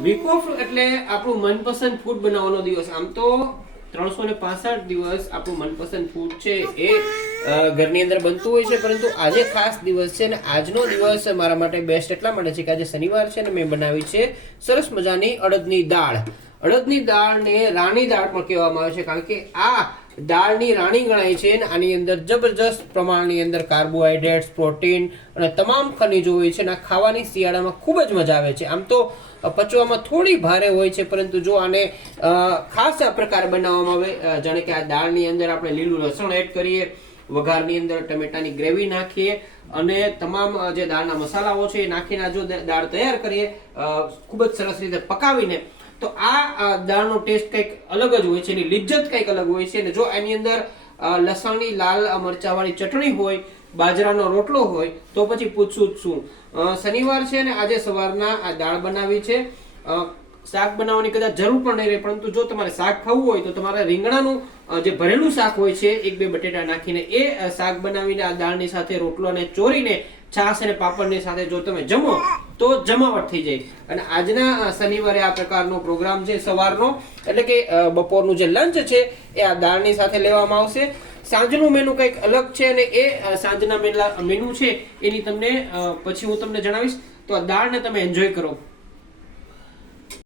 Week of એટલે આપણું મનપસંદ ફૂડ બનાવવાનો દિવસ. આમ તો 365 દિવસ આપણું મનપસંદ ફૂડ છે એ ઘરની અંદર બનતું હોય છે, પરંતુ આજે ખાસ દિવસ છે ને આજનો દિવસ મારા માટે બેસ્ટ એટલા માટે છે કે આજે શનિવાર છે ને મેં બનાવી છે સરસ મજાની અડદની દાળ. અડદની દાળને રાણી દાળ પણ કહેવામાં આવે છે, કારણ કે આ દાળની રાણી ગણાય છે અને આની અંદર જબરજસ્ત પ્રમાણની અંદર કાર્બોહાઈડ્રેટ્સ, પ્રોટીન અને તમામ ખનિજો હોય છે અને આ ખાવાની શિયાળામાં ખૂબ જ મજા આવે છે. આમ તો પચવામાં થોડી ભારે હોય છે, પરંતુ જો આને ખાસ આ પ્રકારે બનાવવામાં આવે, જાણે કે આ દાળની અંદર આપણે લીલું લસણ એડ કરીએ, વઘારની અંદર ટમેટાની ગ્રેવી નાખીએ અને તમામ જે દાળના મસાલાઓ છે એ નાખીને જો દાળ તૈયાર કરીએ ખૂબ જ સરસ રીતે પકાવીને, તો આ દાળનો ટેસ્ટ કંઈક અલગ જ હોય છે, એની લિજ્જત કંઈક અલગ હોય છે. અને જો એની અંદર લસણની લાલ મરચાવાળી ચટણી હોય, બાજરાનો રોટલો હોય, તો પછી પૂછશું જ શું. શનિવાર છે ને આજે સવારના આ દાળ બનાવી છે. શાક બનાવવાની કદાચ જરૂર પણ નહીં રહે, પરંતુ જો તમારે શાક ખાવું હોય તો તમારે રીંગણાનું જે ભરેલું શાક હોય છે, 1-2 બટેટા નાખીને એ શાક બનાવીને આ દાળની સાથે રોટલોને ચોરીને છાશ અને પાપડની સાથે જો તમે જમો તો જમાવટ થઈ જાય. અને આજના શનિવારે આ પ્રકારનો પ્રોગ્રામ છે સવારનો, એટલે કે બપોરનું જે લંચ છે એ આ દાળની સાથે લેવામાં આવશે. સાંજનું મેનુ કંઈક અલગ છે અને એ સાંજના મેનુ છે એની તમને પછી હું તમને જણાવીશ. તો આ દાળને તમે એન્જોય કરો.